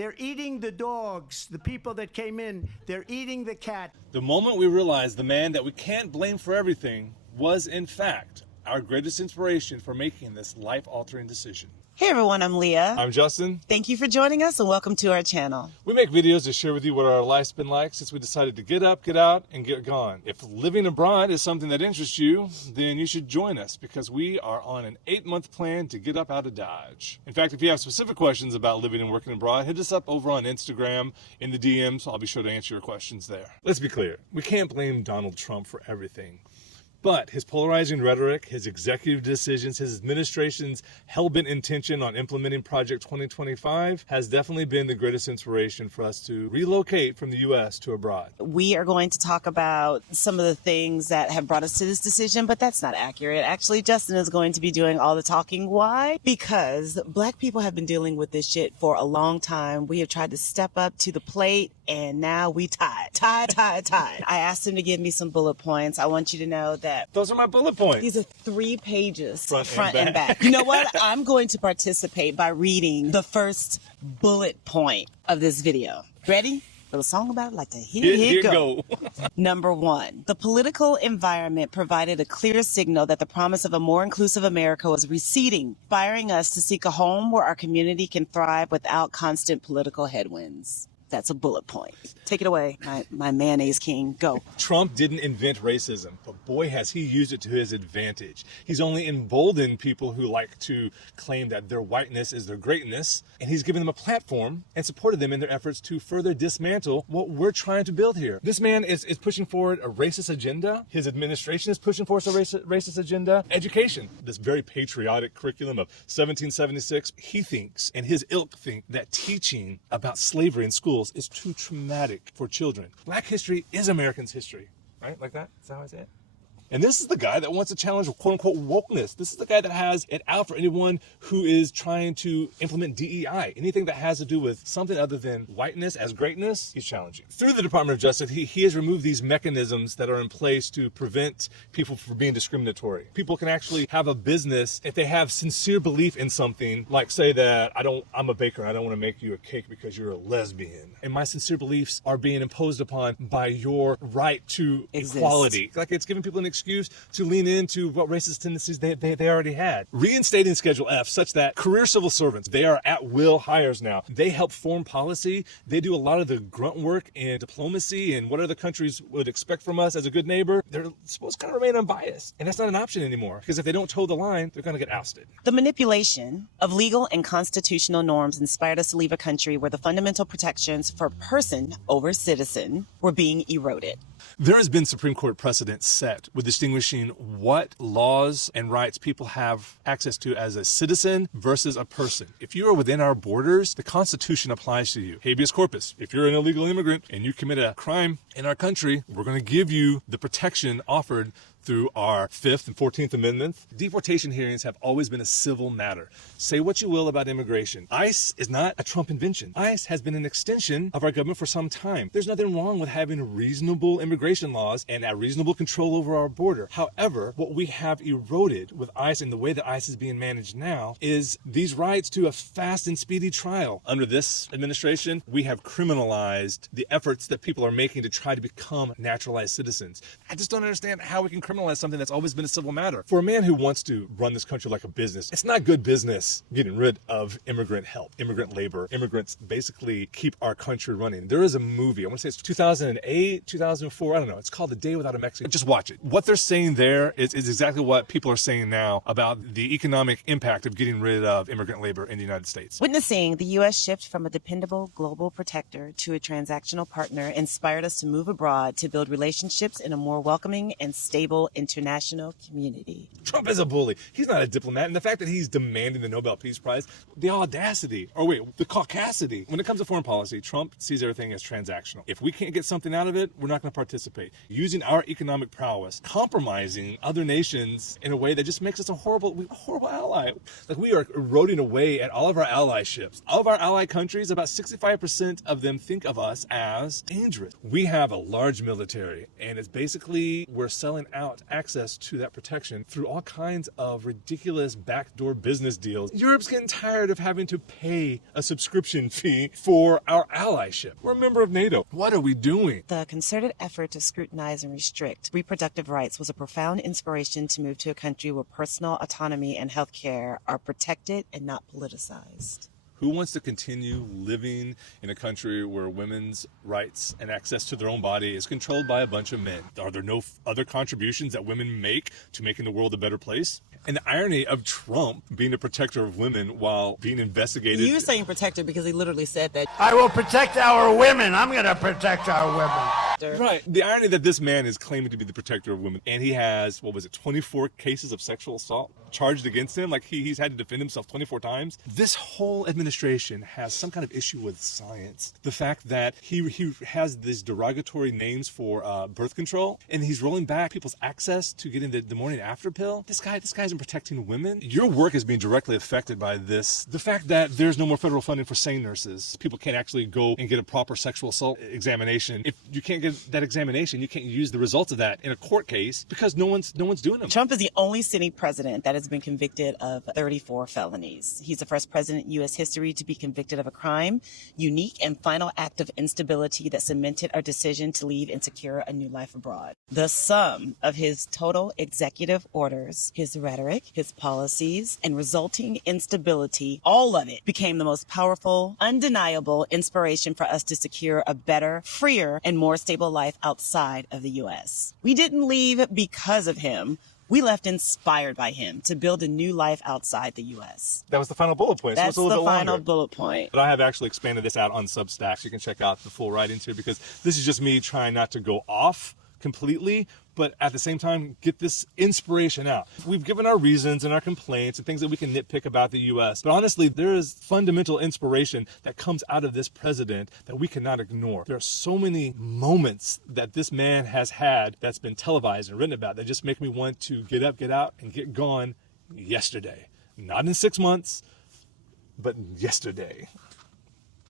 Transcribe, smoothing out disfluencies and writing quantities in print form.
They're eating the dogs, the people that came in. They're eating the cat. The moment we realized the man that we can't blame for everything was, in fact, our greatest inspiration for making this life-altering decision. Hey everyone, I'm Leah. I'm Justin. Thank you for joining us and welcome to our channel. We make videos to share with you what our life's been like since we decided to get up, get out, and get gone. If living abroad is something that interests you, then you should join us because we are on an 8-month plan to get up out of Dodge. In fact, if you have specific questions about living and working abroad, hit us up over on Instagram in the DMs. I'll be sure to answer your questions there. Let's be clear. We can't blame Donald Trump for everything. But his polarizing rhetoric, his executive decisions, his administration's hell-bent intention on implementing Project 2025 has definitely been the greatest inspiration for us to relocate from the U.S. to abroad. We are going to talk about some of the things that have brought us to this decision, but that's not accurate. Actually, Justin is going to be doing all the talking. Why? Because Black people have been dealing with this shit for a long time. We have tried to step up to the plate, and now we tied. I asked him to give me some bullet points. I want you to know that those are my bullet points. These are 3 pages, front and back. You know what? I'm going to participate by reading the first bullet point of this video. Ready? Little song about it, like to here go. Number 1, the political environment provided a clear signal that the promise of a more inclusive America was receding, inspiring us to seek a home where our community can thrive without constant political headwinds. That's a bullet point. Take it away, my mayonnaise king. Go. Trump didn't invent racism, but boy, has he used it to his advantage. He's only emboldened people who like to claim that their whiteness is their greatness, and he's given them a platform and supported them in their efforts to further dismantle what we're trying to build here. This man is pushing forward a racist agenda. His administration is pushing forward a racist agenda. Education, this very patriotic curriculum of 1776, he thinks, and his ilk think, that teaching about slavery in schools is too traumatic for children. Black history is Americans' history, right? Like that? Is that how I say it? And this is the guy that wants to challenge quote-unquote wokeness. This is the guy that has it out for anyone who is trying to implement DEI. Anything that has to do with something other than whiteness as greatness, he's challenging. Through the Department of Justice, he has removed these mechanisms that are in place to prevent people from being discriminatory. People can actually have a business if they have sincere belief in something, like say that I'm a baker and I don't want to make you a cake because you're a lesbian. And my sincere beliefs are being imposed upon by your right to equality. Like it's giving people an excuse to lean into what racist tendencies they already had. Reinstating Schedule F such that career civil servants, they are at-will hires now. They help form policy. They do a lot of the grunt work in diplomacy and what other countries would expect from us as a good neighbor. They're supposed to kind of remain unbiased. And that's not an option anymore, because if they don't toe the line, they're going to get ousted. The manipulation of legal and constitutional norms inspired us to leave a country where the fundamental protections for person over citizen were being eroded. There has been Supreme Court precedent set with distinguishing what laws and rights people have access to as a citizen versus a person. If you are within our borders, the Constitution applies to you. Habeas corpus. If you're an illegal immigrant and you commit a crime in our country, we're going to give you the protection offered through our 5th and 14th Amendments. Deportation hearings have always been a civil matter. Say what you will about immigration. ICE is not a Trump invention. ICE has been an extension of our government for some time. There's nothing wrong with having reasonable immigration laws and a reasonable control over our border. However, what we have eroded with ICE and the way that ICE is being managed now is these rights to a fast and speedy trial. Under this administration, we have criminalized the efforts that people are making to try to become naturalized citizens. I just don't understand how we can criminalize something that's always been a civil matter. For a man who wants to run this country like a business, it's not good business getting rid of immigrant help, immigrant labor. Immigrants basically keep our country running. There is a movie, I want to say it's 2008, 2004, I don't know. It's called The Day Without a Mexican. Just watch it. What they're saying there is exactly what people are saying now about the economic impact of getting rid of immigrant labor in the United States. Witnessing the U.S. shift from a dependable global protector to a transactional partner inspired us to move abroad to build relationships in a more welcoming and stable international community. Trump is a bully. He's not a diplomat. And the fact that he's demanding the Nobel Peace Prize, the audacity, the caucasity. When it comes to foreign policy, Trump sees everything as transactional. If we can't get something out of it, we're not going to participate. Using our economic prowess, compromising other nations in a way that just makes us a horrible ally. Like, we are eroding away at all of our allyships. All of our ally countries, about 65% of them think of us as dangerous. We have a large military, and it's basically we're selling out out access to that protection through all kinds of ridiculous backdoor business deals. Europe's getting tired of having to pay a subscription fee for our allyship. We're a member of NATO. What are we doing? The concerted effort to scrutinize and restrict reproductive rights was a profound inspiration to move to a country where personal autonomy and health care are protected and not politicized. Who wants to continue living in a country where women's rights and access to their own body is controlled by a bunch of men? Are there no other contributions that women make to making the world a better place? And the irony of Trump being a protector of women while being investigated. You're saying protector because he literally said that. I will protect our women. I'm going to protect our women. Right. The irony that this man is claiming to be the protector of women, and he has, 24 cases of sexual assault charged against him. Like he's had to defend himself 24 times. This whole administration has some kind of issue with science. The fact that he has these derogatory names for birth control, and he's rolling back people's access to getting the morning after pill. This guy isn't protecting women. Your work is being directly affected by this. The fact that there's no more federal funding for SANE nurses. People can't actually go and get a proper sexual assault examination. If you can't get that examination, you can't use the results of that in a court case because no one's doing them. Trump is the only sitting president that has been convicted of 34 felonies. He's the first president in U.S. history to be convicted of a crime, unique and final act of instability that cemented our decision to leave and secure a new life abroad. The sum of his total executive orders, his rhetoric, his policies, and resulting instability, all of it became the most powerful, undeniable inspiration for us to secure a better, freer, and more stable life outside of the U.S. We didn't leave because of him. We left inspired by him to build a new life outside the U.S. That was the final bullet point. That's so it's a little the bit final longer. bullet point. But I have actually expanded this out on Substack, so you can check out the full writings here because this is just me trying not to go off completely, but at the same time, get this inspiration out. We've given our reasons and our complaints and things that we can nitpick about the U.S., but honestly, there is fundamental inspiration that comes out of this president that we cannot ignore. There are so many moments that this man has had that's been televised and written about that just make me want to get up, get out, and get gone yesterday. Not in 6 months, but yesterday.